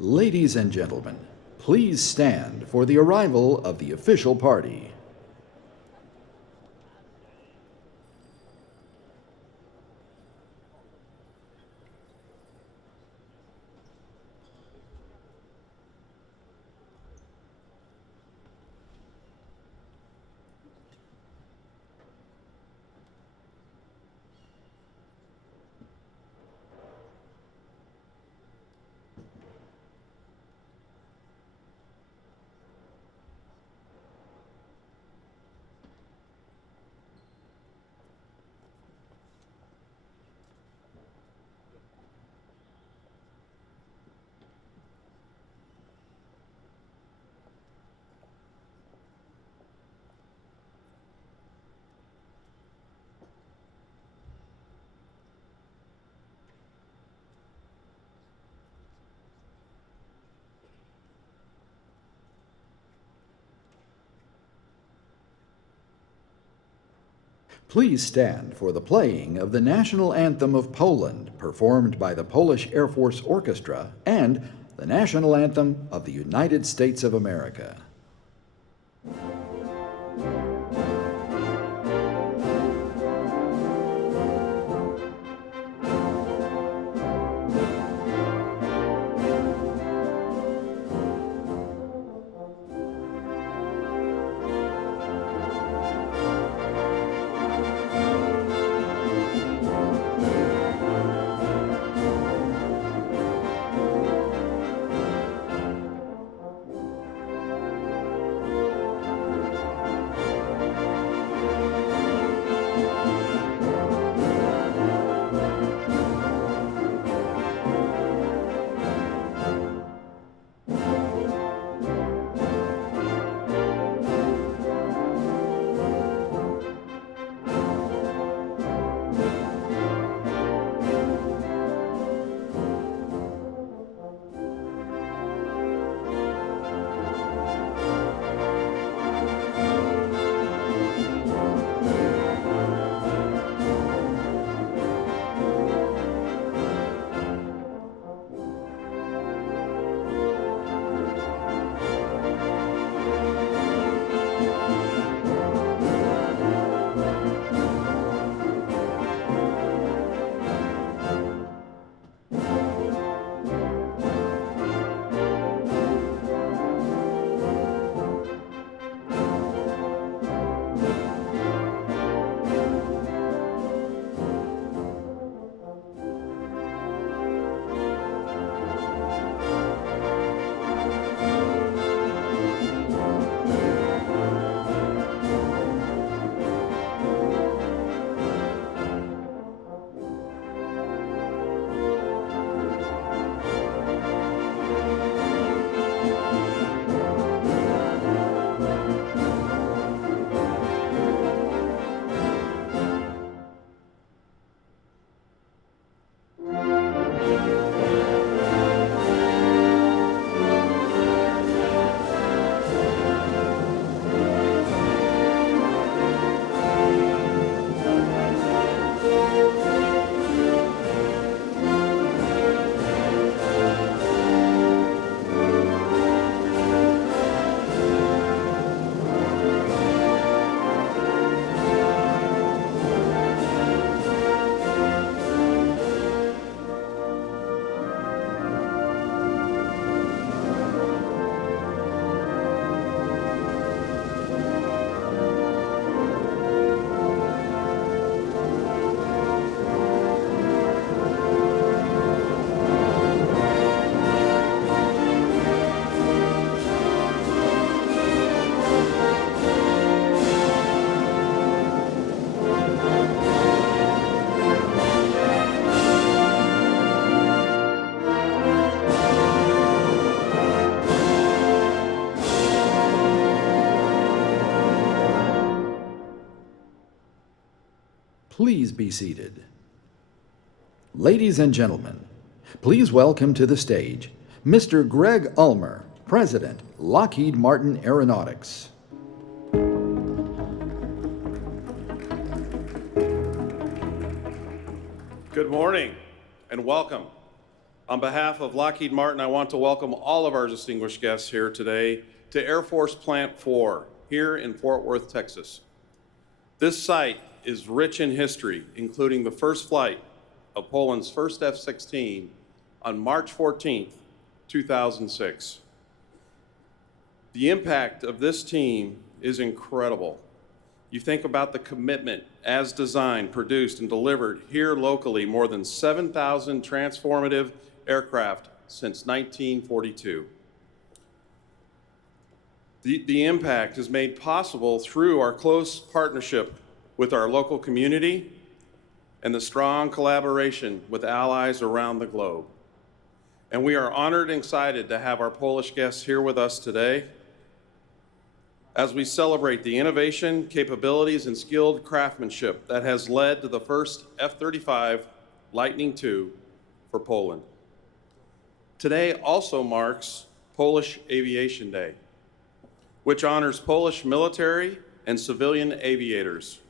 Ladies and gentlemen, please stand for the arrival of the official party. Please stand for the playing of the national anthem of Poland, performed by the Polish Air Force Orchestra, and the national anthem of the United States of America. Please be seated. Ladies and gentlemen, please welcome to the stage Mr. Greg Ulmer, President, Lockheed Martin Aeronautics. Good morning and welcome. On behalf of Lockheed Martin, I want to welcome all of our distinguished guests here today to Air Force Plant 4 here in Fort Worth, Texas. This site is rich in history, including the first flight of Poland's first F-16 on March 14th, 2006. The impact of this team is incredible. You think about the commitment as designed, produced, and delivered here locally, more than 7,000 transformative aircraft since 1942. The impact is made possible through our close partnership with our local community and the strong collaboration with allies around the globe. And we are honored and excited to have our Polish guests here with us today as we celebrate the innovation, capabilities, and skilled craftsmanship that has led to the first F-35 Lightning-II for Poland. Today also marks Polish Aviation Day, which honors Polish military and civilian aviators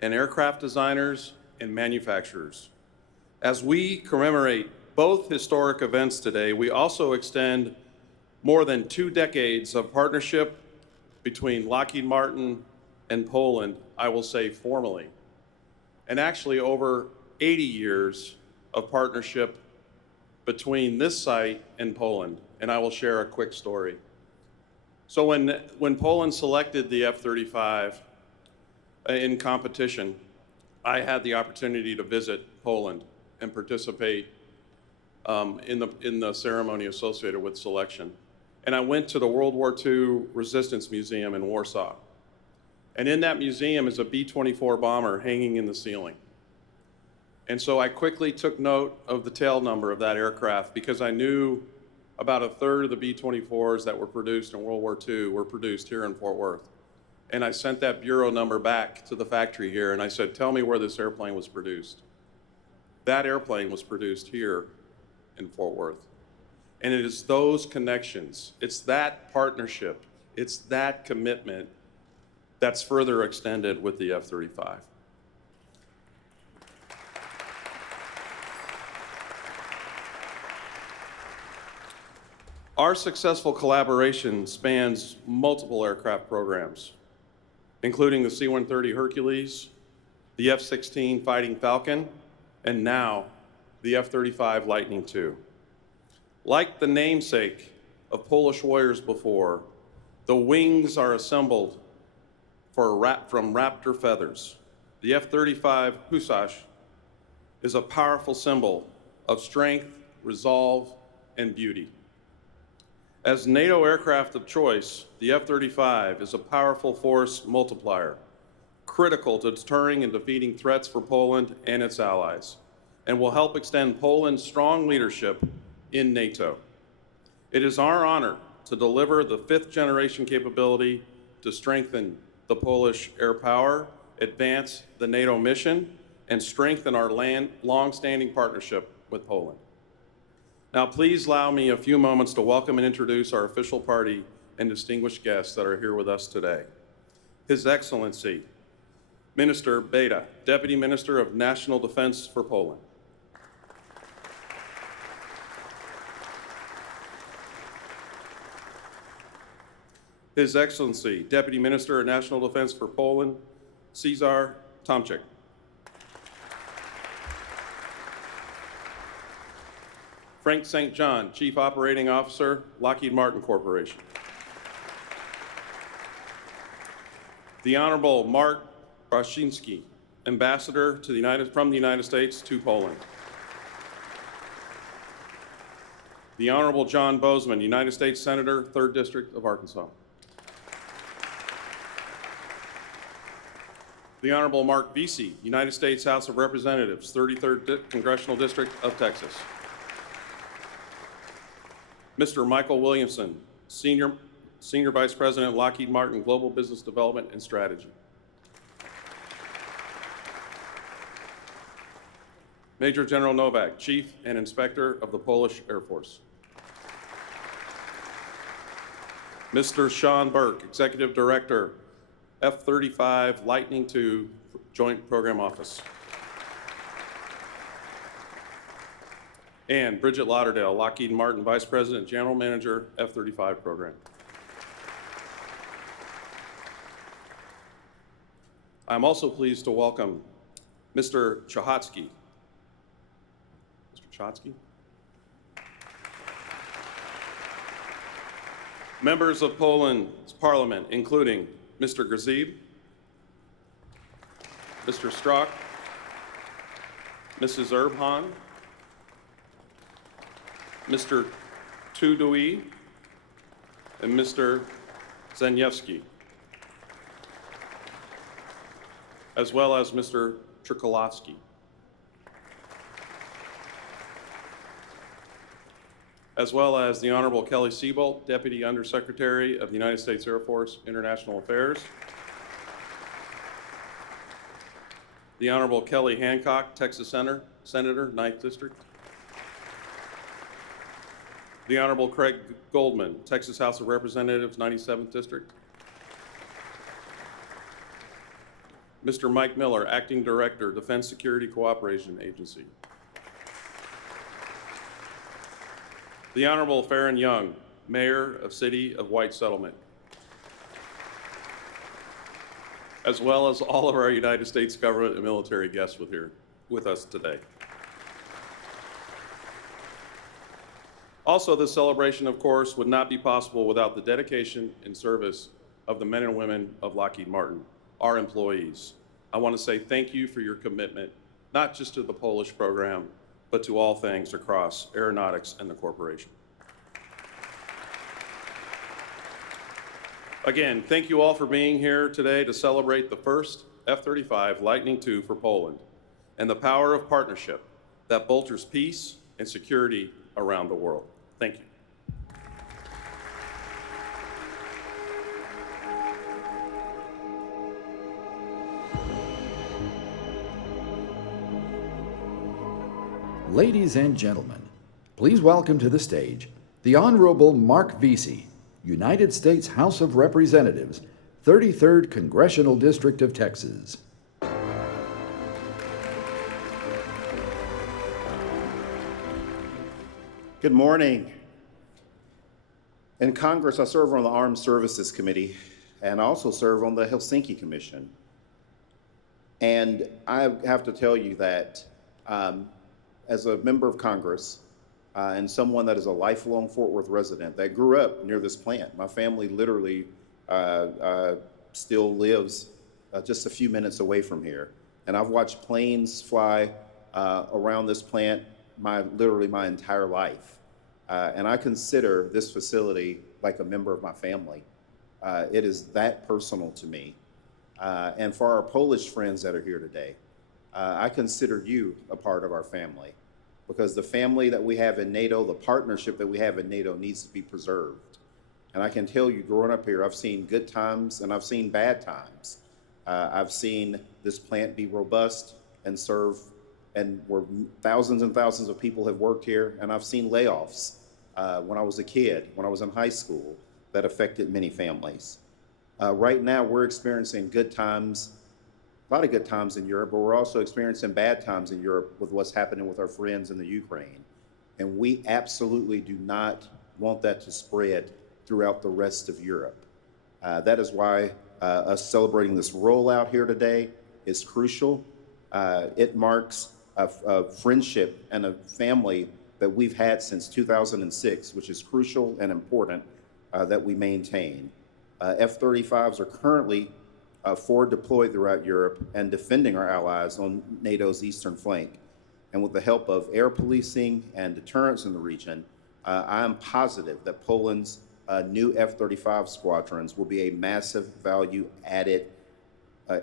and aircraft designers and manufacturers. As we commemorate both historic events today, we also extend more than 2 decades of partnership between Lockheed Martin and Poland, I will say formally, and actually over 80 years of partnership between this site and Poland, and I will share a quick story. So when Poland selected the F-35 in competition, I had the opportunity to visit Poland and participate in the ceremony associated with selection. And I went to the World War II Resistance Museum in Warsaw. And in that museum is a B-24 bomber hanging in the ceiling. And so I quickly took note of the tail number of that aircraft because I knew about a third of the B-24s that were produced in World War II were produced here in Fort Worth. And I sent that bureau number back to the factory here and I said, tell me where this airplane was produced. That airplane was produced here in Fort Worth. And it is those connections, it's that partnership, it's that commitment that's further extended with the F-35. Our successful collaboration spans multiple aircraft programs, including the C-130 Hercules, the F-16 Fighting Falcon, and now the F-35 Lightning-II. Like the namesake of Polish warriors before, the wings are assembled from raptor feathers. The F-35 Husash is a powerful symbol of strength, resolve, and beauty. As NATO aircraft of choice, the F-35 is a powerful force multiplier, critical to deterring and defeating threats for Poland and its allies, and will help extend Poland's strong leadership in NATO. It is our honor to deliver the 5th generation capability to strengthen the Polish air power, advance the NATO mission, and strengthen our long-standing partnership with Poland. Now, please allow me a few moments to welcome and introduce our official party and distinguished guests that are here with us today. His Excellency, Minister Beda, Deputy Minister of National Defense for Poland. His Excellency, Deputy Minister of National Defense for Poland, Cezar Tomczyk. Frank St. John, Chief Operating Officer, Lockheed Martin Corporation. The Honorable Mark Braszinski, Ambassador from the United States to Poland. The Honorable John Bozeman, United States Senator, 3rd District of Arkansas. The Honorable Mark Vesey, United States House of Representatives, 33rd Congressional District of Texas. Mr. Michael Williamson, Senior Vice President, Lockheed Martin Global Business Development and Strategy. Major General Novak, Chief and Inspector of the Polish Air Force. Mr. Sean Burke, Executive Director, F-35 Lightning-II Joint Program Office. and Bridget Lauderdale, Lockheed Martin Vice President, General Manager, F-35 Program. I'm also pleased to welcome Mr. Chahotsky. Mr. Chahotsky? Members of Poland's parliament, including Mr. Grzyb, Mr. Strzok, Mrs. Erbhan, Mr. Tudoi, and Mr. Zaniewski, as well as Mr. Trikolovsky. As well as the Honorable Kelly Siebold, Deputy Undersecretary of the United States Air Force International Affairs. The Honorable Kelly Hancock, Texas Senator, 9th District. The Honorable Craig Goldman, Texas House of Representatives, 97th District. Mr. Mike Miller, Acting Director, Defense Security Cooperation Agency. The Honorable Farron Young, Mayor of City of White Settlement, as well as all of our United States government and military guests with us today. Also, this celebration, of course, would not be possible without the dedication and service of the men and women of Lockheed Martin, our employees. I want to say thank you for your commitment, not just to the Polish program, but to all things across aeronautics and the corporation. Again, thank you all for being here today to celebrate the first F-35 Lightning-II for Poland and the power of partnership that bolsters peace and security around the world. Thank you. Ladies and gentlemen, please welcome to the stage the Honorable Mark Vesey, United States House of Representatives, 33rd Congressional District of Texas. Good morning. In Congress, I serve on the Armed Services Committee, and I also serve on the Helsinki Commission. And I have to tell you that as a member of Congress and someone that is a lifelong Fort Worth resident that grew up near this plant, my family literally still lives just a few minutes away from here. And I've watched planes fly around this plant literally my entire life. And I consider this facility like a member of my family. It is that personal to me. And for our Polish friends that are here today, I consider you a part of our family, because the family that we have in NATO, the partnership that we have in NATO needs to be preserved. And I can tell you, growing up here, I've seen good times and I've seen bad times. I've seen this plant be robust and serve, and where thousands and thousands of people have worked here, and I've seen layoffs when I was a kid, when I was in high school, that affected many families. Right now, we're experiencing good times, a lot of good times in Europe, but we're also experiencing bad times in Europe with what's happening with our friends in the Ukraine. And we absolutely do not want that to spread throughout the rest of Europe. That is why us celebrating this rollout here today is crucial. It marks a friendship and a family that we've had since 2006, which is crucial and important that we maintain. F-35s are currently forward deployed throughout Europe and defending our allies on NATO's eastern flank. And with the help of air policing and deterrence in the region, I am positive that Poland's new F-35 squadrons will be a massive value-added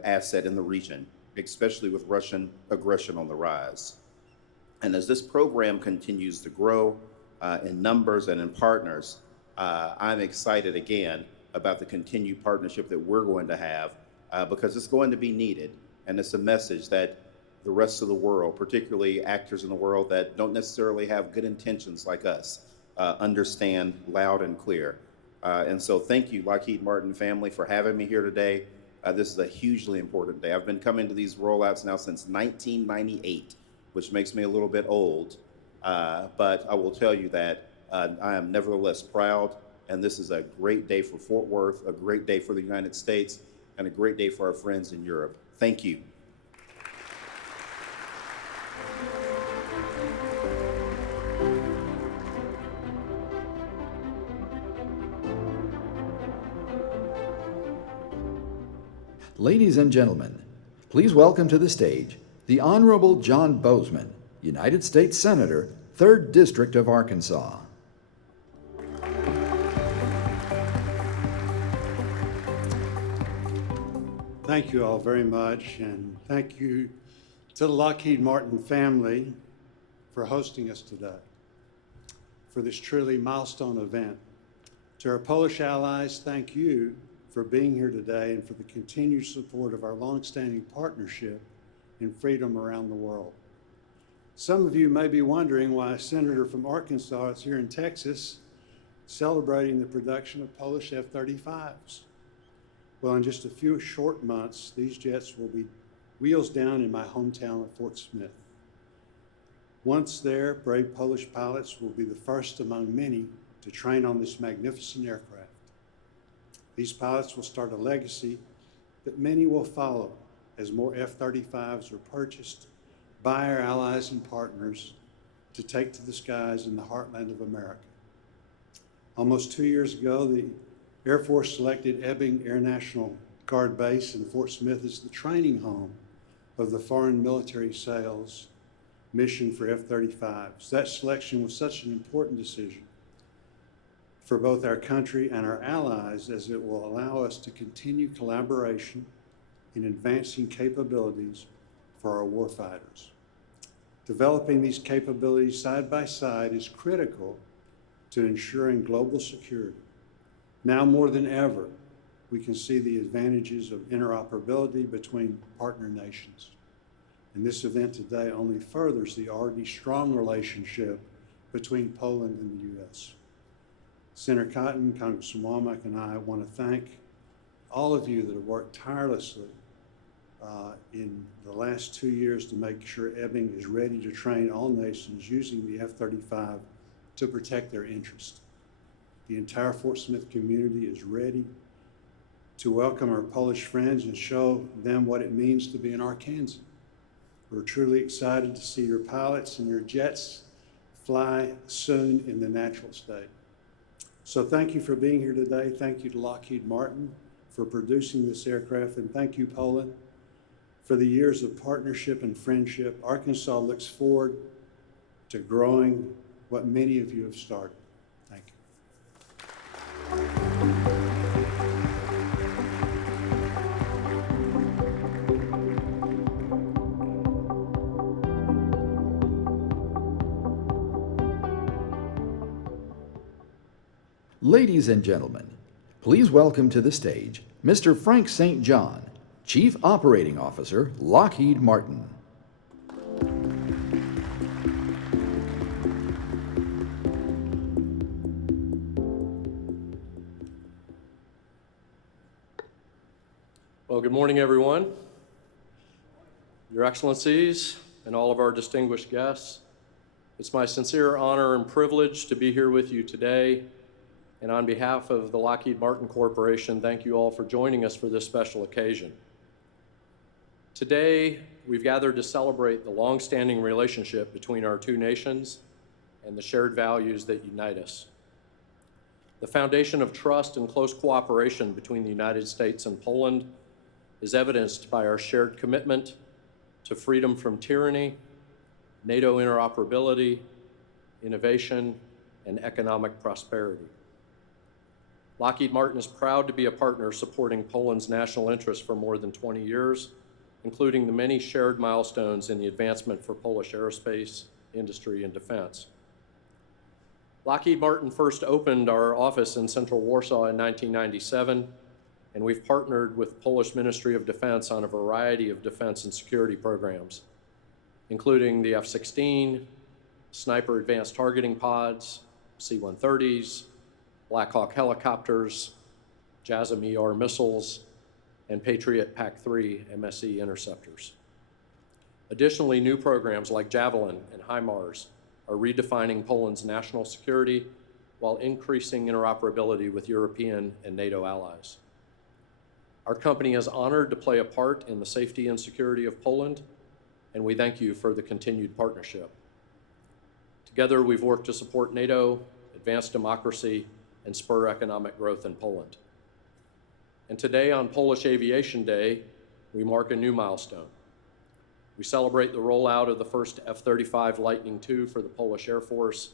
asset in the region, especially with Russian aggression on the rise. And as this program continues to grow in numbers and in partners, I'm excited again about the continued partnership that we're going to have because it's going to be needed. And it's a message that the rest of the world, particularly actors in the world that don't necessarily have good intentions like us, understand loud and clear. And so thank you, Lockheed Martin family, for having me here today. This is a hugely important day. I've been coming to these rollouts now since 1998, which makes me a little bit old. But I will tell you that I am nevertheless proud, and this is a great day for Fort Worth, a great day for the United States, and a great day for our friends in Europe. Thank you. Ladies and gentlemen, please welcome to the stage the Honorable John Bozeman, United States Senator, 3rd District of Arkansas. Thank you all very much, and thank you to the Lockheed Martin family for hosting us today for this truly milestone event. To our Polish allies, thank you for being here today and for the continued support of our longstanding partnership in freedom around the world. Some of you may be wondering why a senator from Arkansas is here in Texas celebrating the production of Polish F-35s. Well, in just a few short months, these jets will be wheels down in my hometown of Fort Smith. Once there, brave Polish pilots will be the first among many to train on this magnificent aircraft. These pilots will start a legacy that many will follow as more F-35s are purchased by our allies and partners to take to the skies in the heartland of America. Almost 2 years ago, the Air Force selected Ebbing Air National Guard Base in Fort Smith as the training home of the Foreign Military Sales mission for F-35s. That selection was such an important decision for both our country and our allies, as it will allow us to continue collaboration in advancing capabilities for our warfighters. Developing these capabilities side by side is critical to ensuring global security. Now more than ever, we can see the advantages of interoperability between partner nations. And this event today only furthers the already strong relationship between Poland and the U.S. Senator Cotton, Congressman Womack, and I want to thank all of you that have worked tirelessly in the last 2 years to make sure Ebbing is ready to train all nations using the F-35 to protect their interests. The entire Fort Smith community is ready to welcome our Polish friends and show them what it means to be an Arkansan. We're truly excited to see your pilots and your jets fly soon in the natural state. So thank you for being here today. Thank you to Lockheed Martin for producing this aircraft, and thank you, Poland, for the years of partnership and friendship. Arkansas looks forward to growing what many of you have started. Thank you. Ladies and gentlemen, please welcome to the stage Mr. Frank St. John, Chief Operating Officer, Lockheed Martin. Well, good morning, everyone. Your Excellencies and all of our distinguished guests, it's my sincere honor and privilege to be here with you today. And on behalf of the Lockheed Martin Corporation, thank you all for joining us for this special occasion. Today, we've gathered to celebrate the long-standing relationship between our two nations and the shared values that unite us. The foundation of trust and close cooperation between the United States and Poland is evidenced by our shared commitment to freedom from tyranny, NATO interoperability, innovation, and economic prosperity. Lockheed Martin is proud to be a partner supporting Poland's national interests for more than 20 years, including the many shared milestones in the advancement for Polish aerospace, industry, and defense. Lockheed Martin first opened our office in Central Warsaw in 1997, and we've partnered with the Polish Ministry of Defense on a variety of defense and security programs, including the F-16, Sniper Advanced Targeting Pods, C-130s, Black Hawk helicopters, JASSM-ER missiles, and Patriot PAC-3 MSE interceptors. Additionally, new programs like Javelin and HIMARS are redefining Poland's national security while increasing interoperability with European and NATO allies. Our company is honored to play a part in the safety and security of Poland, and we thank you for the continued partnership. Together, we've worked to support NATO, advance democracy, and spur economic growth in Poland. And today, on Polish Aviation Day, we mark a new milestone. We celebrate the rollout of the first F-35 Lightning-II for the Polish Air Force.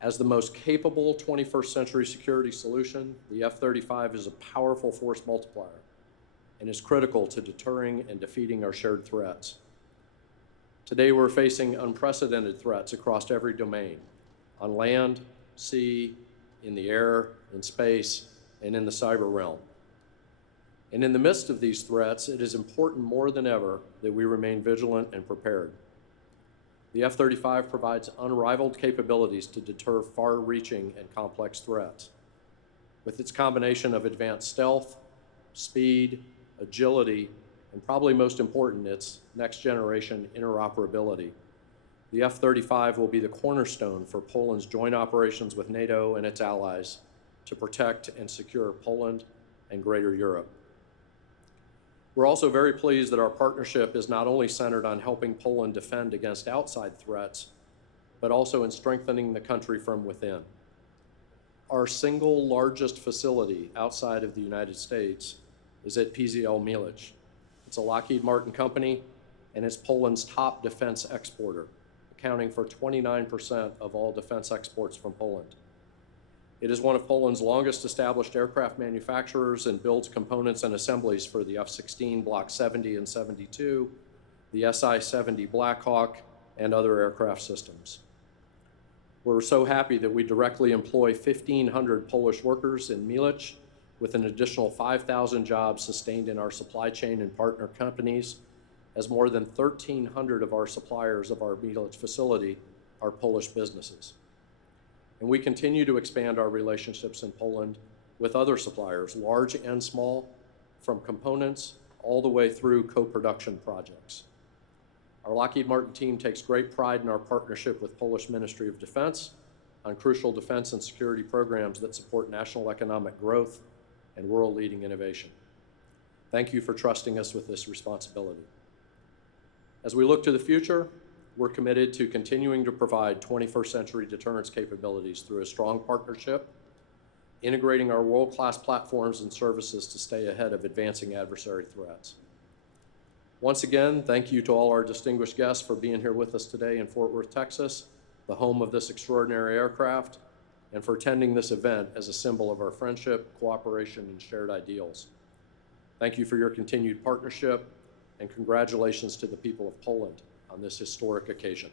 As the most capable 21st century security solution, the F-35 is a powerful force multiplier and is critical to deterring and defeating our shared threats. Today, we're facing unprecedented threats across every domain, on land, sea, in the air, in space, and in the cyber realm. And in the midst of these threats, it is important more than ever that we remain vigilant and prepared. The F-35 provides unrivaled capabilities to deter far-reaching and complex threats. With its combination of advanced stealth, speed, agility, and probably most important, its next-generation interoperability, the F-35 will be the cornerstone for Poland's joint operations with NATO and its allies to protect and secure Poland and Greater Europe. We're also very pleased that our partnership is not only centered on helping Poland defend against outside threats, but also in strengthening the country from within. Our single largest facility outside of the United States is at PZL Mielec. It's a Lockheed Martin company, and it's Poland's top defense exporter, accounting for 29% of all defense exports from Poland. It is one of Poland's longest established aircraft manufacturers and builds components and assemblies for the F-16 Block 70 and 72, the SI-70 Black Hawk, and other aircraft systems. We're so happy that we directly employ 1,500 Polish workers in Mielec, with an additional 5,000 jobs sustained in our supply chain and partner companies, as more than 1,300 of our suppliers of our Mielec facility are Polish businesses. And we continue to expand our relationships in Poland with other suppliers, large and small, from components all the way through co-production projects. Our Lockheed Martin team takes great pride in our partnership with Polish Ministry of Defense on crucial defense and security programs that support national economic growth and world-leading innovation. Thank you for trusting us with this responsibility. As we look to the future, we're committed to continuing to provide 21st century deterrence capabilities through a strong partnership, integrating our world-class platforms and services to stay ahead of advancing adversary threats. Once again, thank you to all our distinguished guests for being here with us today in Fort Worth, Texas, the home of this extraordinary aircraft, and for attending this event as a symbol of our friendship, cooperation, and shared ideals. Thank you for your continued partnership, and congratulations to the people of Poland on this historic occasion.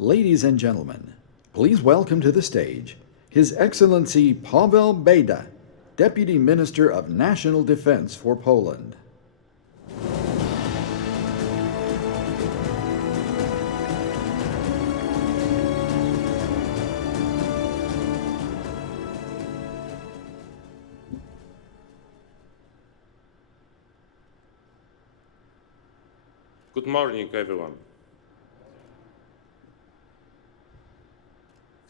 Ladies and gentlemen, please welcome to the stage His Excellency Paweł Bejda, Deputy Minister of National Defense for Poland. Good morning, everyone.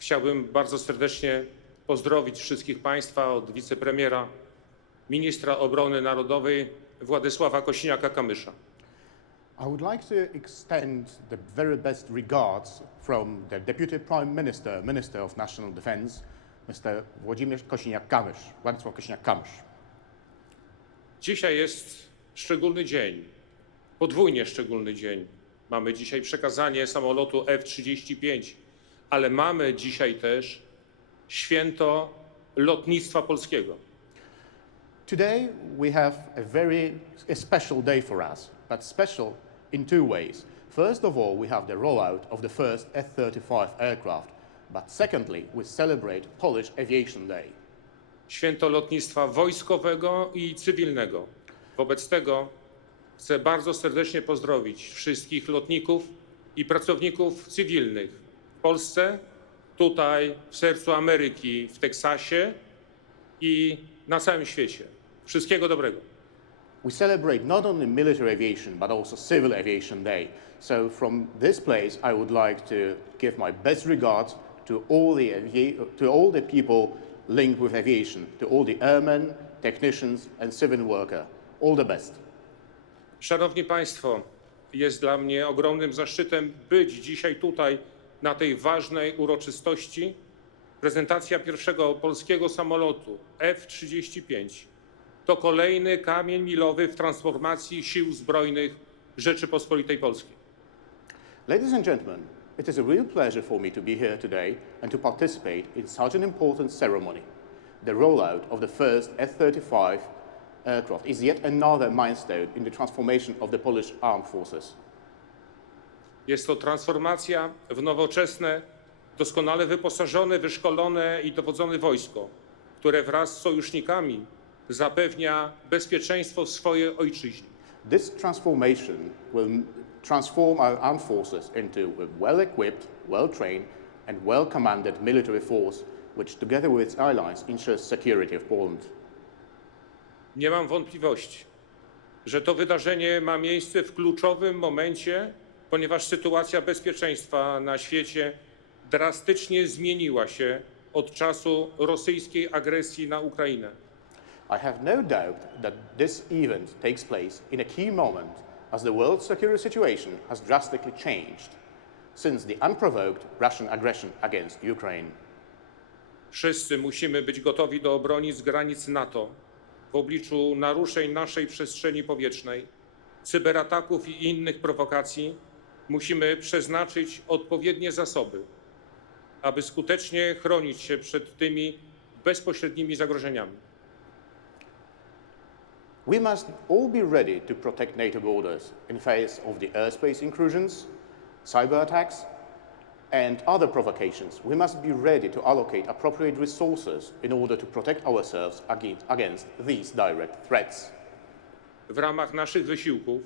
Chciałbym bardzo serdecznie pozdrowić wszystkich Państwa od wicepremiera, ministra obrony narodowej Władysława Kosiniaka-Kamysza. I would like to extend the very best regards from the Deputy Prime Minister, Minister of National Defense, Mr. Władysław Kosiniak-Kamysz. Dzisiaj jest szczególny dzień, podwójnie szczególny dzień. Mamy dzisiaj przekazanie samolotu F-35, ale mamy dzisiaj też święto lotnictwa polskiego. Today we have a special day for us, but special in two ways. First of all, we have the rollout of the first F-35 aircraft, but secondly, we celebrate Polish Aviation Day. Święto lotnictwa wojskowego i cywilnego. Wobec tego chcę bardzo serdecznie pozdrowić wszystkich lotników i pracowników cywilnych w Polsce, tutaj w sercu Ameryki, w Teksasie i na całym świecie. Wszystkiego dobrego. We celebrate not only military aviation, but also civil aviation day. So from this place, I would like to give my best regards to all the people linked with aviation, to all the airmen, technicians and civil workers. All the best. Szanowni Państwo, jest dla mnie ogromnym zaszczytem być dzisiaj tutaj na tej ważnej uroczystości. Prezentacja pierwszego polskiego samolotu F-35 to kolejny kamień milowy w transformacji Sił Zbrojnych Rzeczypospolitej Polskiej. Ladies and gentlemen, it is a real pleasure for me to be here today and to participate in such an important ceremony. The rollout of the first F-35 aircraft is yet another milestone in the transformation of the Polish Armed Forces. Jest to transformacja w nowoczesne, doskonale wyposażone, wyszkolone i dowodzone wojsko, które wraz z sojusznikami zapewnia bezpieczeństwo swojej ojczyźnie. This transformation will transform our armed forces into a well-equipped, well-trained and well-commanded military force which together with its allies ensures security of Poland. Nie mam wątpliwości, że to wydarzenie ma miejsce w kluczowym momencie, ponieważ sytuacja bezpieczeństwa na świecie drastycznie zmieniła się od czasu rosyjskiej agresji na Ukrainę. I have no doubt that this event takes place in a key moment as the world security situation has drastically changed since the unprovoked Russian aggression against Ukraine. Wszyscy musimy być gotowi do obrony z granic NATO w obliczu naruszeń naszej przestrzeni powietrznej, cyberataków i innych prowokacji. Musimy przeznaczyć odpowiednie zasoby, aby skutecznie chronić się przed tymi bezpośrednimi zagrożeniami. We must all be ready to protect NATO borders in face of the airspace intrusions, cyber attacks, and other provocations. We must be ready to allocate appropriate resources in order to protect ourselves against these direct threats. W ramach naszych wysiłków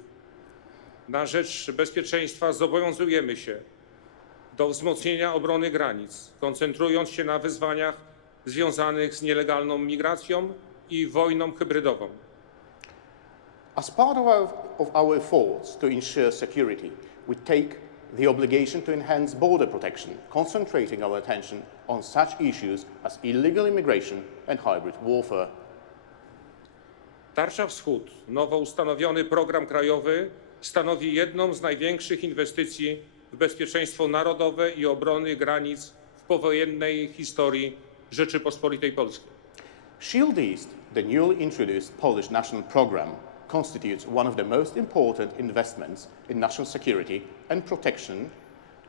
na rzecz bezpieczeństwa zobowiązujemy się do wzmocnienia obrony granic, koncentrując się na wyzwaniach związanych z nielegalną migracją i wojną hybrydową. As part of our efforts to ensure security, we take the obligation to enhance border protection, concentrating our attention on such issues as illegal immigration and hybrid warfare. Tarcza Wschód, nowo ustanowiony program krajowy, stanowi jedną z największych inwestycji w bezpieczeństwo narodowe i obrony granic w powojennej historii Rzeczypospolitej Polskiej. Shield East, the newly introduced Polish national program, constitutes one of the most important investments in national security and protection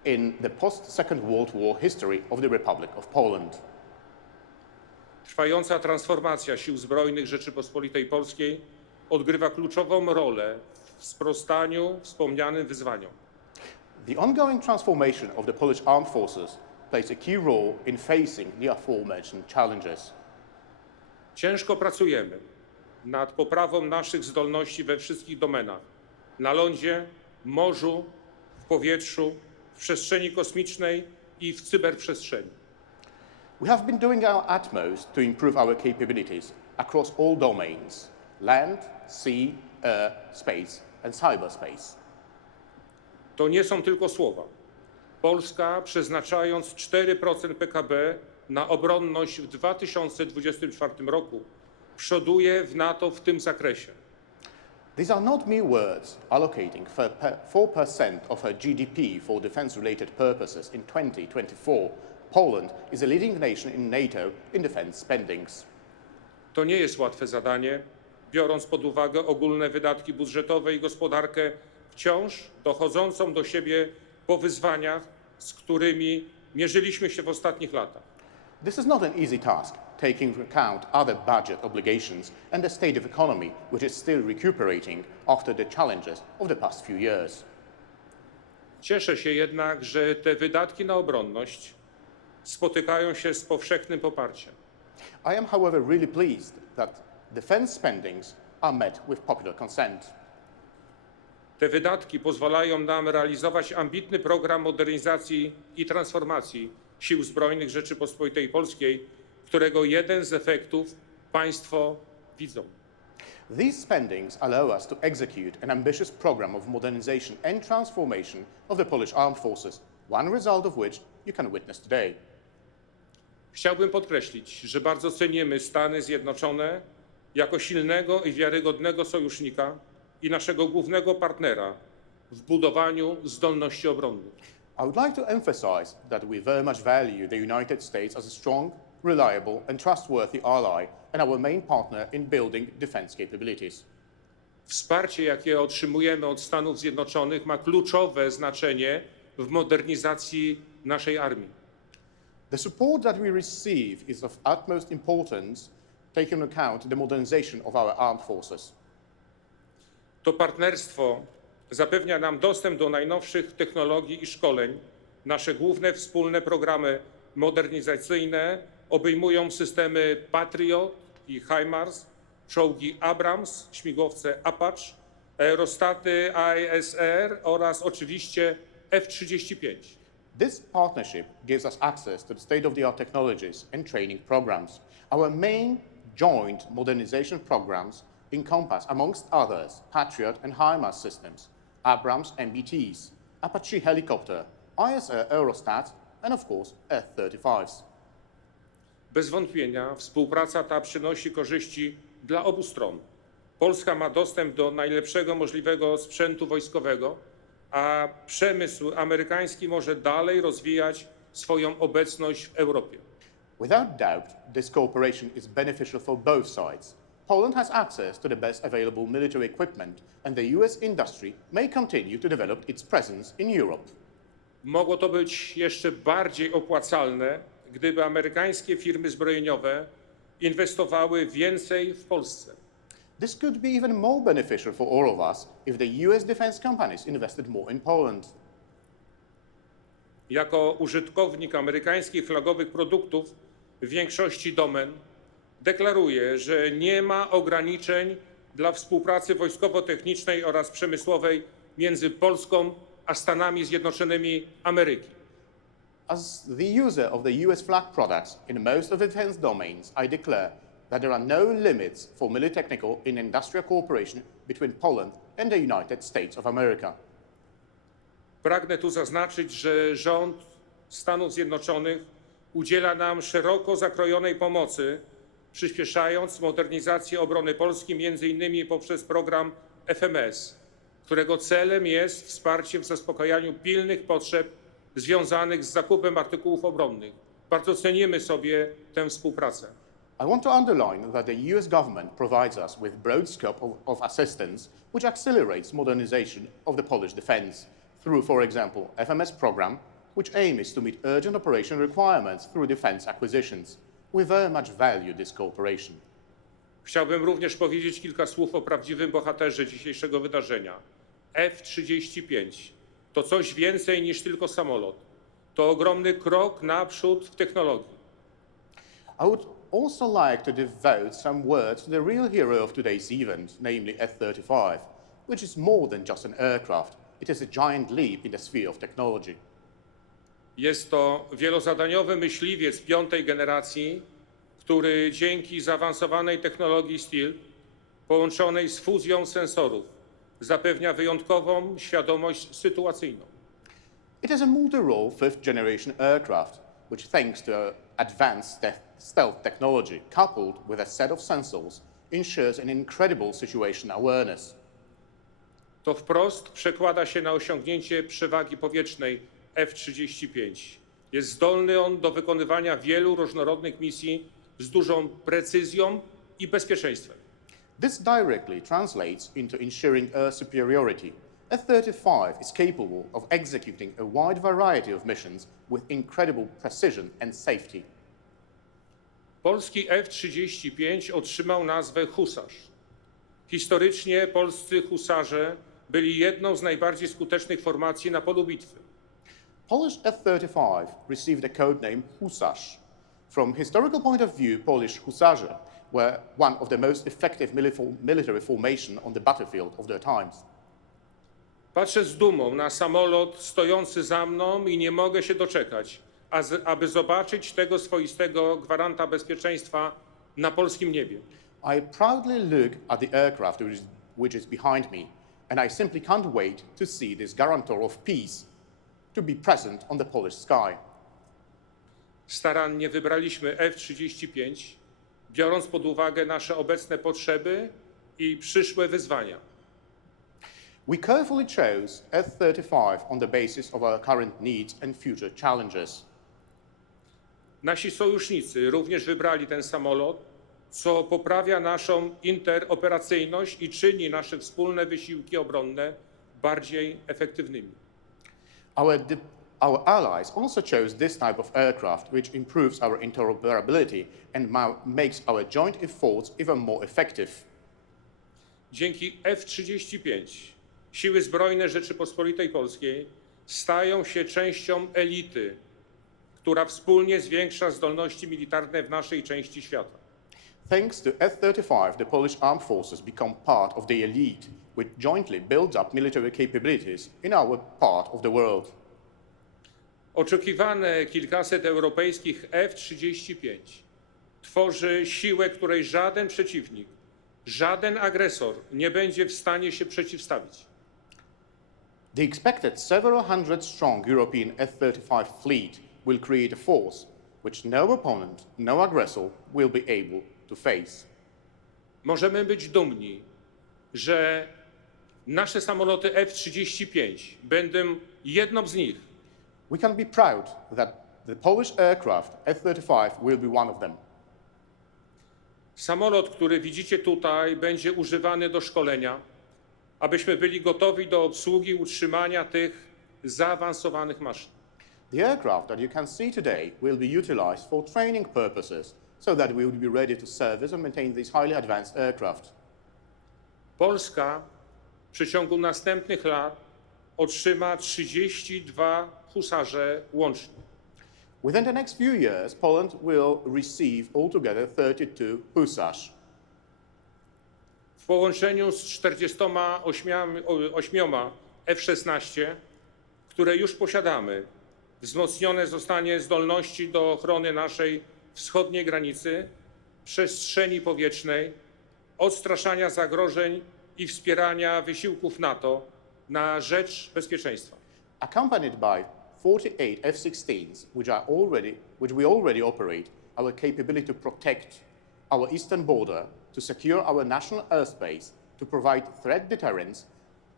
in the post-Second World War history of the Republic of Poland. Trwająca transformacja Sił Zbrojnych Rzeczypospolitej Polskiej odgrywa kluczową rolę w sprostaniu wspomnianym wyzwaniom. The ongoing transformation of the Polish armed forces plays a key role in facing the aforementioned challenges. Ciężko pracujemy nad poprawą naszych zdolności we wszystkich domenach: na lądzie, morzu, w powietrzu, w przestrzeni kosmicznej i w cyberprzestrzeni. We have been doing our utmost to improve our capabilities across all domains: land, sea, air, space and cyberspace. To nie są tylko słowa. Polska, przeznaczając 4% PKB na obronność w 2024 roku, przoduje w NATO w tym zakresie. These are not mere words. Allocating 4% of her GDP for defense-related purposes in 2024, Poland is a leading nation in NATO in defense spendings. To nie jest łatwe zadanie, biorąc pod uwagę ogólne wydatki budżetowe i gospodarkę wciąż dochodzącą do siebie po wyzwaniach, z którymi mierzyliśmy się w ostatnich latach. This is not an easy task, taking into account other budget obligations and the state of economy, which is still recuperating after the challenges of the past few years. Cieszę się jednak, że te wydatki na obronność spotykają się z powszechnym poparciem. I am, however, really pleased that defense spendings are met with popular consent. Te wydatki pozwalają nam realizować ambitny program modernizacji i transformacji Sił Zbrojnych Rzeczypospolitej Polskiej, którego jeden z efektów państwo widzą. These spendings allow us to execute an ambitious program of modernization and transformation of the Polish armed forces, one result of which you can witness today. Chciałbym podkreślić, że bardzo cenimy Stany Zjednoczone jako silnego i wiarygodnego sojusznika i naszego głównego partnera w budowaniu zdolności obronnych. I would like to emphasize that we very much value the United States as a strong, reliable and trustworthy ally and our main partner in building defense capabilities. Wsparcie, jakie otrzymujemy od Stanów Zjednoczonych, ma kluczowe znaczenie w modernizacji naszej armii. The support that we receive is of utmost importance, taking into account the modernization of our armed forces. To partnerstwo zapewnia nam dostęp do najnowszych technologii i szkoleń. Nasze główne wspólne programy modernizacyjne obejmują systemy Patriot i HIMARS, czołgi Abrams, śmigłowce Apache, aerostaty ISR oraz oczywiście F-35. This partnership gives us access to the state-of-the-art technologies and training programs. Our main joint modernization programs encompass, amongst others, Patriot and HIMARS systems, Abrams MBTs, Apache helicopter, ISR aerostats, and of course F-35s. Bez wątpienia współpraca ta przynosi korzyści dla obu stron. Polska ma dostęp do najlepszego możliwego sprzętu wojskowego, a przemysł amerykański może dalej rozwijać swoją obecność w Europie. Without doubt, this cooperation is beneficial for both sides. Poland has access to the best available military equipment, and the US industry may continue to develop its presence in Europe. Mogło to być jeszcze bardziej opłacalne, gdyby amerykańskie firmy zbrojeniowe inwestowały więcej w Polsce. This could be even more beneficial for all of us if the US defense companies invested more in Poland. Jako użytkownik amerykańskich flagowych produktów w większości domen deklaruję, że nie ma ograniczeń dla współpracy wojskowo-technicznej oraz przemysłowej między Polską a Stanami Zjednoczonymi Ameryki. As the user of the US flag products in most of the defense domains, I declare that there are no limits for military technical and industrial cooperation between Poland and the United States of America. Pragnę tu zaznaczyć, że rząd Stanów Zjednoczonych udziela nam szeroko zakrojonej pomocy, przyspieszając modernizację obrony Polski m.in. poprzez program FMS, którego celem jest wsparcie w zaspokajaniu pilnych potrzeb związanych z zakupem artykułów obronnych. Bardzo cenimy sobie tę współpracę. I want to underline that the US government provides us with broad scope of assistance, which accelerates modernization of the Polish defense through, for example, FMS program, which aim is to meet urgent operation requirements through defense acquisitions. We very much value this cooperation. Chciałbym również powiedzieć kilka słów o prawdziwym bohaterze dzisiejszego wydarzenia. F-35 to coś więcej niż tylko samolot. To ogromny krok naprzód w technologii. I would also like to devote some words to the real hero of today's event, namely F-35, which is more than just an aircraft. It is a giant leap in the sphere of technology. Jest to wielozadaniowy myśliwiec piątej generacji, który dzięki zaawansowanej technologii stealth połączonej z fuzją sensorów zapewnia wyjątkową świadomość sytuacyjną. It is a multi-role fifth-generation aircraft, which thanks to advanced stealth technology coupled with a set of sensors ensures an incredible situation awareness. To wprost przekłada się na osiągnięcie przewagi powietrznej F-35. Jest zdolny on do wykonywania wielu różnorodnych misji z dużą precyzją i bezpieczeństwem. This directly translates into ensuring air superiority. F-35 is capable of executing a wide variety of missions with incredible precision and safety. Polski F-35 otrzymał nazwę Husarz. Historycznie polscy husarze byli jedną z najbardziej skutecznych formacji na polu bitwy. Polish F-35 received a codename Husarz. From historical point of view, Polish Husarze were one of the most effective military formation on the battlefield of their times. Patrzę z dumą na samolot stojący za mną i nie mogę się doczekać, aby zobaczyć tego swoistego gwaranta bezpieczeństwa na polskim niebie. I proudly look at the aircraft which is behind me, and I simply can't wait to see this guarantor of peace to be present on the Polish sky. Starannie wybraliśmy F-35, biorąc pod uwagę nasze obecne potrzeby i przyszłe wyzwania. We carefully chose F-35 on the basis of our current needs and future challenges. Nasi sojusznicy również wybrali ten samolot, co poprawia naszą interoperacyjność i czyni nasze wspólne wysiłki obronne bardziej efektywnymi. Our allies also chose this type of aircraft, which improves our interoperability and makes our joint efforts even more effective. Dzięki F-35 Siły Zbrojne Rzeczypospolitej Polskiej stają się częścią elity, która wspólnie zwiększa zdolności militarne w naszej części świata. Thanks to F-35, the Polish armed forces become part of the elite, which jointly builds up military capabilities in our part of the world. Oczekiwane kilkaset europejskich F-35 tworzy siłę, której żaden przeciwnik, żaden agresor nie będzie w stanie się przeciwstawić. The expected several hundred strong European F-35 fleet will create a force which no opponent, no aggressor will be able to face. Możemy być dumni, że nasze samoloty F-35 będą jedną z nich. We can be proud that the Polish aircraft F-35 will be one of them. Samolot, który widzicie tutaj, będzie używany do szkolenia, abyśmy byli gotowi do obsługi i utrzymania tych zaawansowanych maszyn. The aircraft that you can see today will be utilized for training purposes so that we will be ready to service and maintain these highly advanced aircraft. Polska w przeciągu następnych lat otrzyma 32 husarze łącznie. Within the next few years, Poland will receive altogether 32 Hussars. W połączeniu z 48 F-16, które już posiadamy, wzmocnione zostanie zdolności do ochrony naszej wschodniej granicy, przestrzeni powietrznej, odstraszania zagrożeń i wspierania wysiłków NATO na rzecz bezpieczeństwa. Accompanied by 48 F-16s, which we already operate, our capability to protect our eastern border, to secure our national airspace, to provide threat deterrence,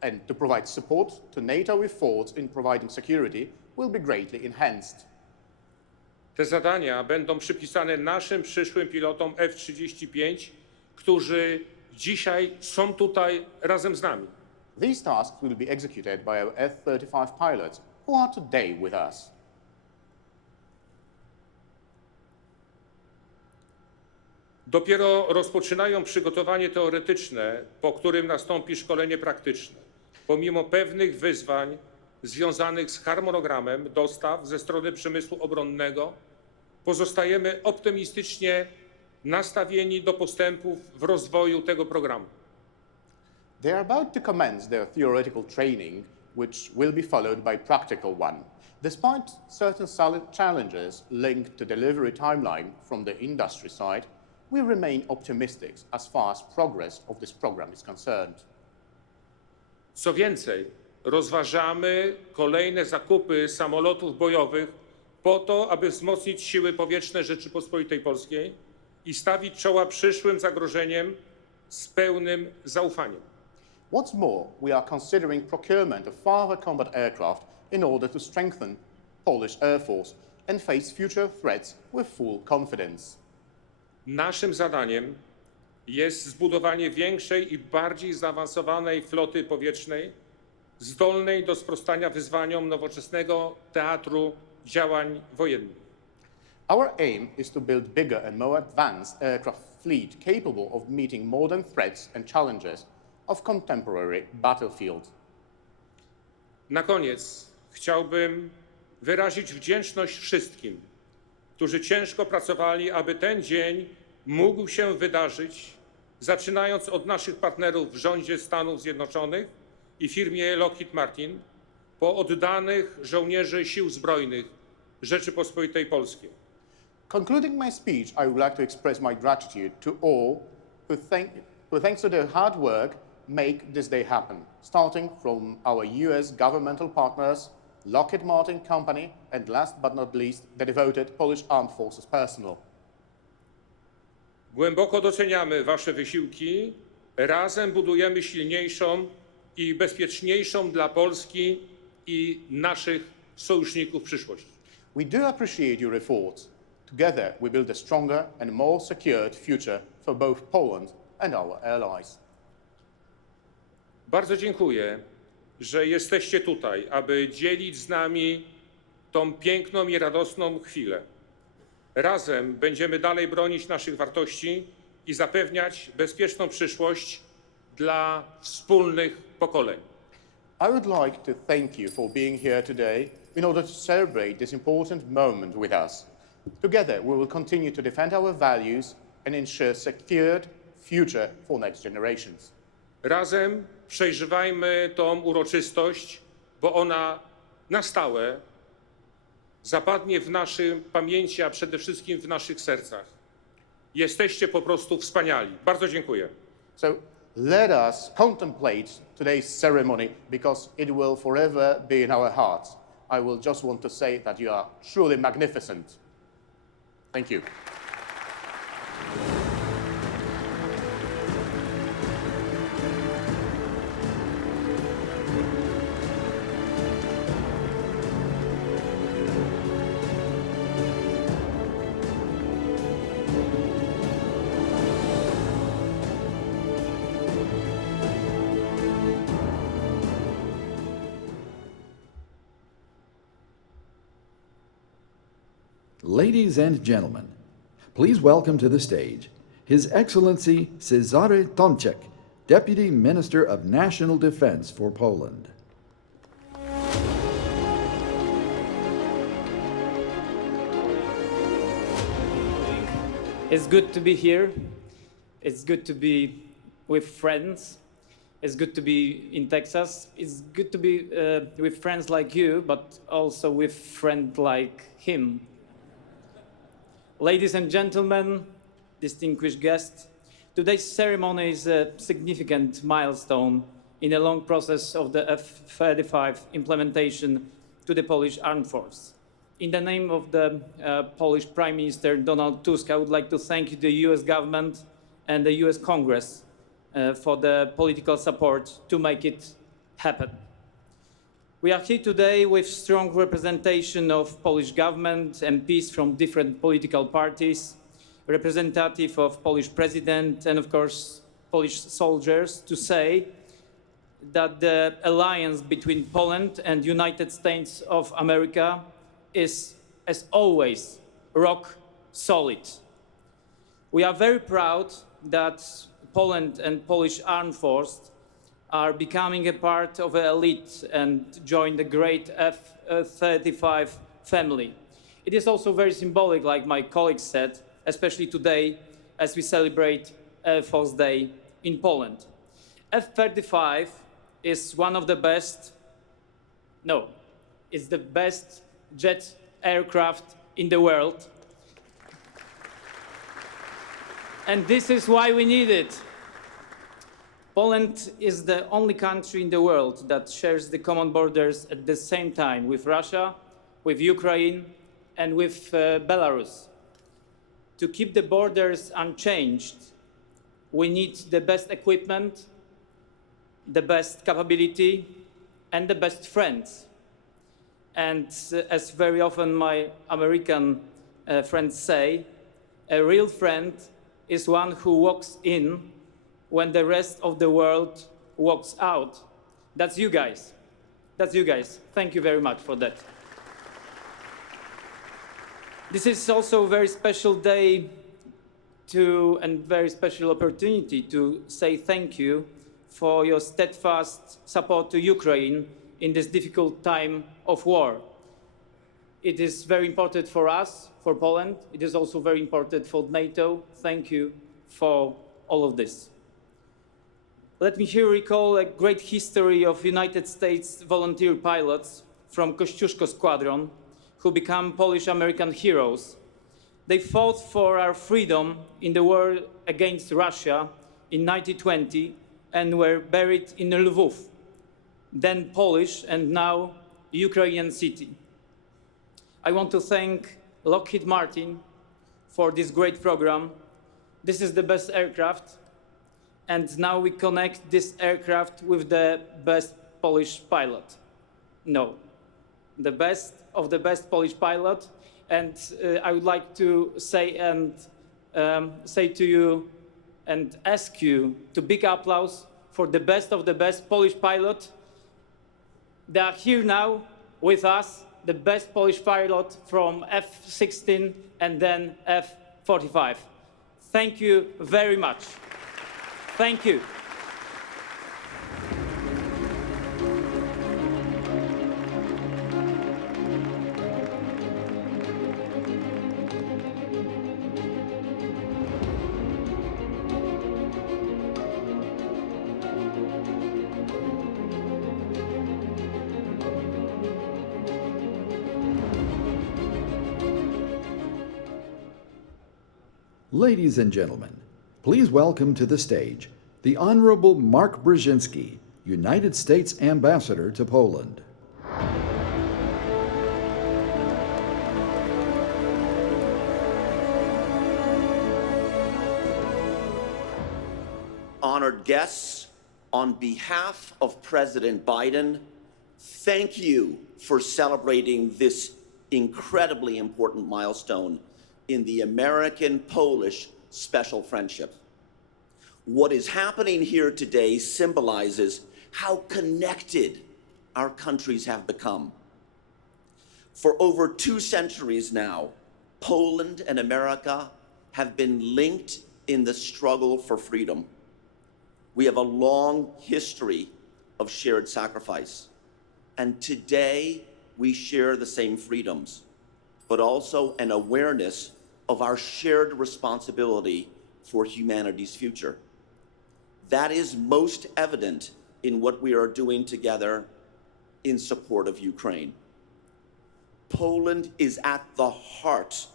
and to provide support to NATO efforts in providing security will be greatly enhanced. Te zadania będą przypisane naszym przyszłym pilotom F-35, którzy dzisiaj są tutaj razem z nami. These tasks will be executed by our F-35 pilots who are today with us. Dopiero rozpoczynają przygotowanie teoretyczne, po którym nastąpi szkolenie praktyczne. Pomimo pewnych wyzwań związanych z harmonogramem dostaw ze strony przemysłu obronnego, pozostajemy optymistycznie nastawieni do postępów w rozwoju tego programu. They are about to commence their theoretical training, which will be followed by practical one. Despite certain challenges linked to delivery timeline from the industry side, we remain optimistic as far as progress of this program is concerned. Co więcej, rozważamy kolejne zakupy samolotów bojowych po to, aby wzmocnić siły powietrzne Rzeczypospolitej Polskiej i stawić czoła przyszłym zagrożeniem z pełnym zaufaniem. What's more, we are considering procurement of further combat aircraft in order to strengthen Polish Air Force and face future threats with full confidence. Naszym zadaniem jest zbudowanie większej i bardziej zaawansowanej floty powietrznej, zdolnej do sprostania wyzwaniom nowoczesnego teatru działań wojennych. Our aim is to build bigger and more advanced aircraft fleet capable of meeting modern threats and challenges of contemporary battlefield. Na koniec chciałbym wyrazić wdzięczność wszystkim, którzy ciężko pracowali, aby ten dzień mógł się wydarzyć, zaczynając od naszych partnerów w rządzie Stanów Zjednoczonych i firmie 록히드마틴, po oddanych żołnierzy Sił Zbrojnych Rzeczypospolitej Polskiej. Concluding my speech, I would like to express my gratitude to all who thanks to their hard work, make this day happen, starting from our US governmental partners, Lockheed Martin Company, and last but not least, the devoted Polish Armed Forces personnel. Głęboko doceniamy Wasze wysiłki. Razem budujemy silniejszą i bezpieczniejszą dla Polski i naszych sojuszników przyszłość. We do appreciate your efforts. Together, we build a stronger and more secured future for both Poland and our allies. Bardzo dziękuję, że jesteście tutaj, aby dzielić z nami tą piękną i radosną chwilę. Razem będziemy dalej bronić naszych wartości i zapewniać bezpieczną przyszłość dla wspólnych pokoleń. I would like to thank you for being here today in order to celebrate this important moment with us. Together, we will continue to defend our values and ensure secured future for next generations. Razem przeżywajmy tą uroczystość, bo ona na stałe zapadnie w naszej pamięci, a przede wszystkim w naszych sercach. Jesteście po prostu wspaniali. Bardzo dziękuję. So let us contemplate today's ceremony because it will forever be in our hearts. I will just want to say that you are truly magnificent. Thank you. Ladies and gentlemen, please welcome to the stage His Excellency Cezary Tomczyk, Deputy Minister of National Defense for Poland. It's good to be here. It's good to be with friends. It's good to be in Texas. It's good to be with friends like you, but also with friends like him. Ladies and gentlemen, distinguished guests, today's ceremony is a significant milestone in a long process of the F-35 implementation to the Polish Armed Force. In the name of the Polish Prime Minister Donald Tusk, I would like to thank the US government and the US Congress for the political support to make it happen. We are here today with strong representation of Polish government, MPs from different political parties, representative of Polish president, and of course, Polish soldiers to say that the alliance between Poland and United States of America is, as always, rock solid. We are very proud that Poland and Polish Armed Forces are becoming a part of an elite and join the great F-35 family. It is also very symbolic, like my colleagues said, especially today as we celebrate Air Force Day in Poland. F-35 is one of the best, no, it's the best jet aircraft in the world. And this is why we need it. Poland is the only country in the world that shares the common borders at the same time with Russia, with Ukraine, and with Belarus. To keep the borders unchanged, we need the best equipment, the best capability, and the best friends. And as very often my American friends say, a real friend is one who walks in when the rest of the world walks out. That's you guys. That's you guys. Thank you very much for that. This is also a very special day and very special opportunity to say thank you for your steadfast support to Ukraine in this difficult time of war. It is very important for us, for Poland. It is also very important for NATO. Thank you for all of this. Let me here recall a great history of United States volunteer pilots from Kościuszko Squadron who become Polish-American heroes. They fought for our freedom in the war against Russia in 1920 and were buried in Lwów, then Polish and now Ukrainian city. I want to thank 록히드마틴 for this great program. This is the best aircraft, and now we connect this aircraft with the best Polish pilot. No, the best of the best Polish pilot, and I would like to say to you and ask you to big applause for the best of the best Polish pilot. They are here now with us, the best Polish pilot from F-16 and then F-45. Thank you very much. Thank you. Ladies and gentlemen, please welcome to the stage the Honorable Mark Brzezinski, United States Ambassador to Poland. Honored guests, on behalf of President Biden, thank you for celebrating this incredibly important milestone in the American-Polish special friendship. What is happening here today symbolizes how connected our countries have become. For over 2 centuries now, Poland and America have been linked in the struggle for freedom. We have a long history of shared sacrifice. And today, we share the same freedoms, but also an awareness of our shared responsibility for humanity's future. That is most evident in what we are doing together in support of Ukraine. Poland is at the heart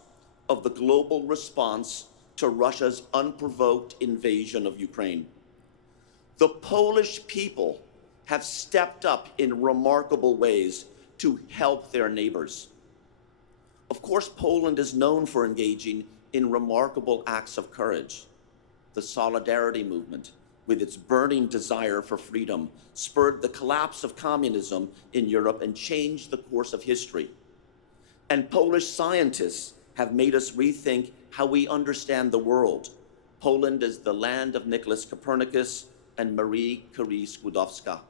of the global response to Russia's unprovoked invasion of Ukraine. The Polish people have stepped up in remarkable ways to help their neighbors. Of course, Poland is known for engaging in remarkable acts of courage. The Solidarity movement, with its burning desire for freedom, spurred the collapse of communism in Europe and changed the course of history. And Polish scientists have made us rethink how we understand the world. Poland is the land of Nicholas Copernicus and Marie Curie Skłodowska.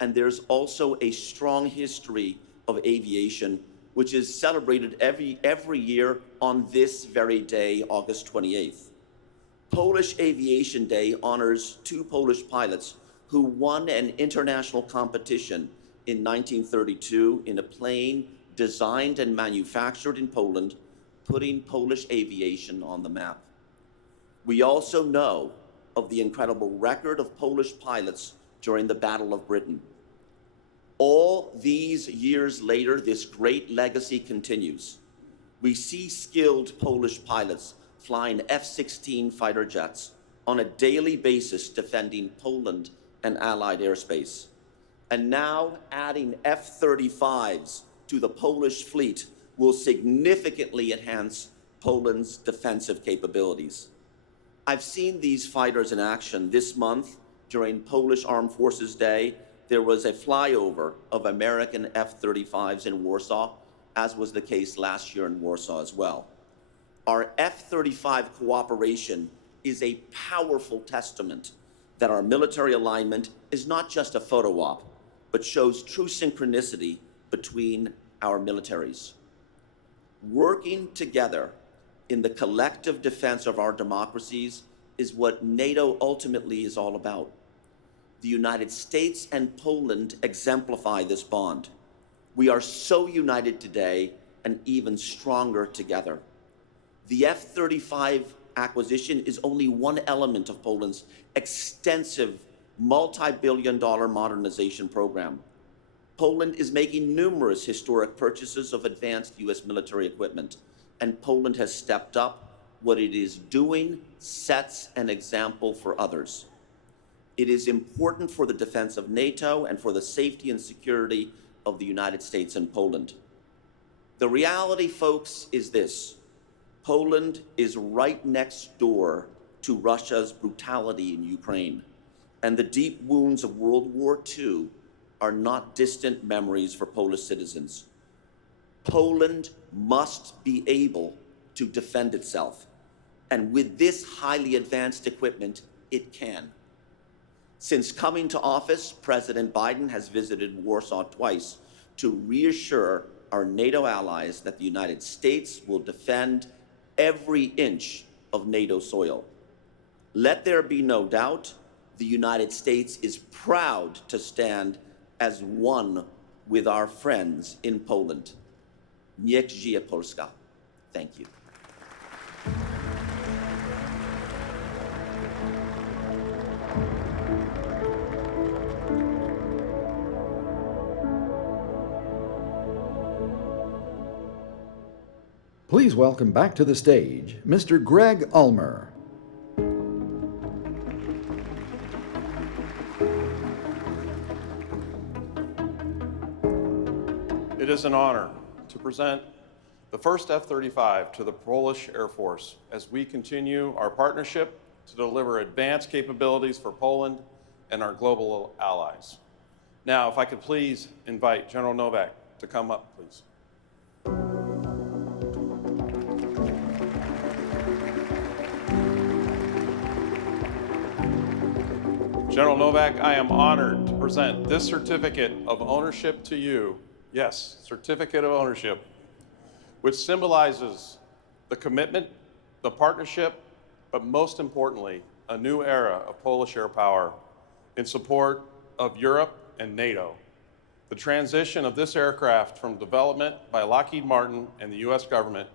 And there's also a strong history of aviation, which is celebrated every year on this very day, August 28th. Polish Aviation Day honors 2 Polish pilots who won an international competition in 1932 in a plane designed and manufactured in Poland, putting Polish aviation on the map. We also know of the incredible record of Polish pilots during the Battle of Britain. All these years later, this great legacy continues. We see skilled Polish pilots flying F-16 fighter jets on a daily basis defending Poland and Allied airspace. And now adding F-35s to the Polish fleet will significantly enhance Poland's defensive capabilities. I've seen these fighters in action this month during Polish Armed Forces Day. There was a flyover of American F-35s in Warsaw, as was the case last year in Warsaw as well. Our F-35 cooperation is a powerful testament that our military alignment is not just a photo op, but shows true synchronicity between our militaries. Working together in the collective defense of our democracies is what NATO ultimately is all about. The United States and Poland exemplify this bond. We are so united today and even stronger together. The F-35 acquisition is only one element of Poland's extensive multi-billion-dollar modernization program. Poland is making numerous historic purchases of advanced U.S. military equipment, and Poland has stepped up. What it is doing sets an example for others. It is important for the defense of NATO and for the safety and security of the United States and Poland. The reality, folks, is this: Poland is right next door to Russia's brutality in Ukraine, and the deep wounds of World War II are not distant memories for Polish citizens. Poland must be able to defend itself, and with this highly advanced equipment, it can. Since coming to office, President Biden has visited Warsaw twice to reassure our NATO allies that the United States will defend every inch of NATO soil. Let there be no doubt, the United States is proud to stand as one with our friends in Poland. Niech żyje Polska. Thank you. Please welcome back to the stage Mr. Greg Ulmer. It is an honor to present the first F-35 to the Polish Air Force as we continue our partnership to deliver advanced capabilities for Poland and our global allies. Now, if I could please invite General Novak to come up, please. General Novak, I am honored to present this certificate of ownership to you. Yes, certificate of ownership, which symbolizes the commitment, the partnership, but most importantly, a new era of Polish air power in support of Europe and NATO. The transition of this aircraft from development by Lockheed Martin and the US government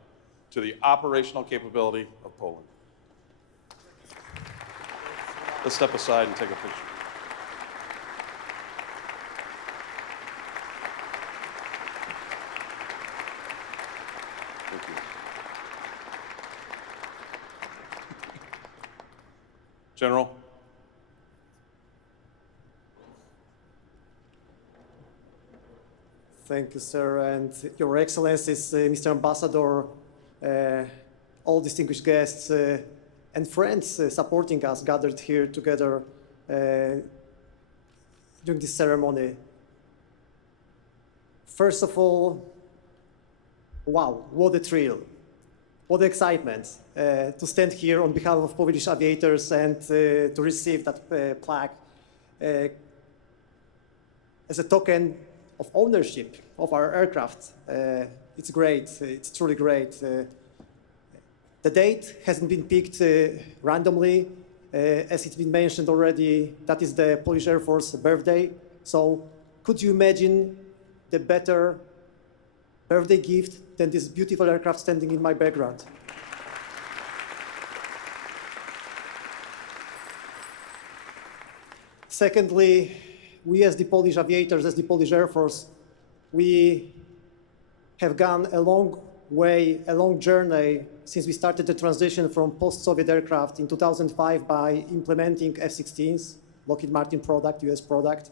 to the operational capability of Poland. Let's step aside and take a picture. Thank you. General. Thank you, sir, and Your Excellencies, Mr. Ambassador, all distinguished guests, and friends supporting us gathered here together during this ceremony. First of all, wow, what a thrill, what excitement to stand here on behalf of Polish aviators and to receive that plaque as a token of ownership of our aircraft. It's great, it's truly great. The date hasn't been picked randomly. As it's been mentioned already, that is the Polish Air Force birthday. So could you imagine the better birthday gift than this beautiful aircraft standing in my background? Secondly, we as the Polish aviators, as the Polish Air Force, we have gone a long way, a long journey since we started the transition from post-Soviet aircraft in 2005 by implementing F-16s, Lockheed Martin product, US product.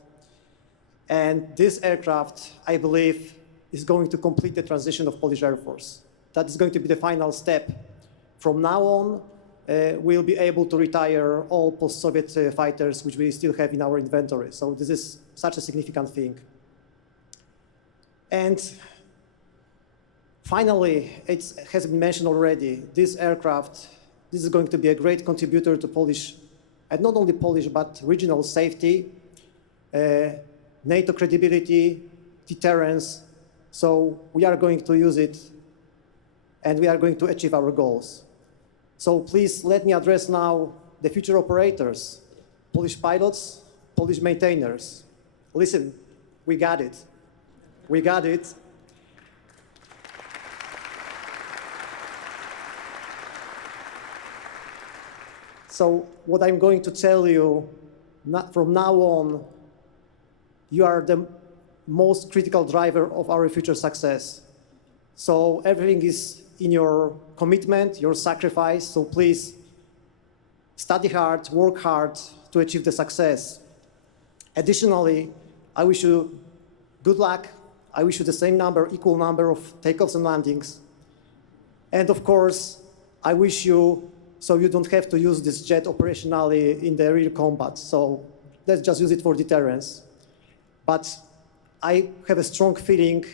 And this aircraft, I believe, is going to complete the transition of Polish Air Force. That is going to be the final step. From now on, we'll be able to retire all post-Soviet fighters which we still have in our inventory. So this is such a significant thing. And finally, it has been mentioned already, this aircraft, this is going to be a great contributor to Polish, and not only Polish, but regional safety, NATO credibility, deterrence. So we are going to use it, and we are going to achieve our goals. So please let me address now the future operators, Polish pilots, Polish maintainers. Listen, we got it. We got it. So what I'm going to tell you, from now on, you are the most critical driver of our future success. So everything is in your commitment, your sacrifice, so please study hard, work hard to achieve the success. Additionally, I wish you good luck. I wish you the same number, equal number of takeoffs and landings. And of course, I wish you so you don't have to use this jet operationally in the real combat. So let's just use it for deterrence. But I have a strong feeling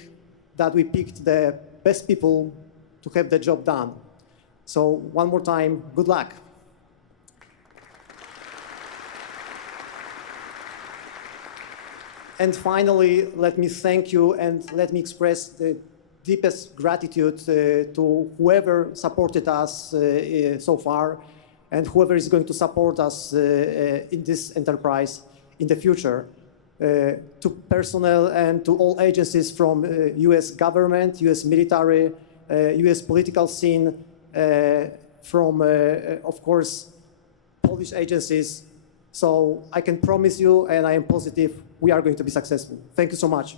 that we picked the best people to have the job done. So one more time, good luck. And finally, let me thank you and let me express the deepest gratitude to whoever supported us so far and whoever is going to support us in this enterprise in the future. To personnel and to all agencies from US government, US military, US political scene, from, of course, Polish agencies. So I can promise you, and I am positive, we are going to be successful. Thank you so much.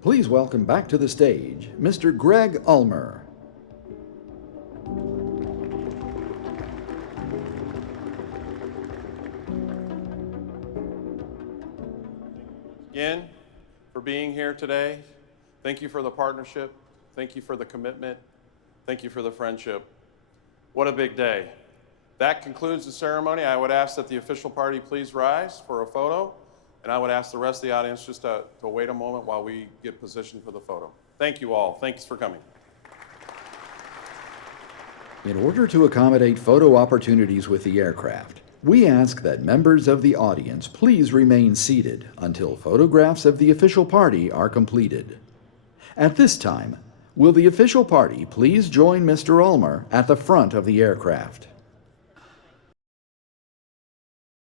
Please welcome back to the stage Mr. Greg Ulmer. Again, for being here today. Thank you for the partnership. Thank you for the commitment. Thank you for the friendship. What a big day. That concludes the ceremony. I would ask that the official party please rise for a photo. And I would ask the rest of the audience just to wait a moment while we get positioned for the photo. Thank you all. Thanks for coming. In order to accommodate photo opportunities with the aircraft, we ask that members of the audience please remain seated until photographs of the official party are completed. At this time, will the official party please join Mr. Ulmer at the front of the aircraft?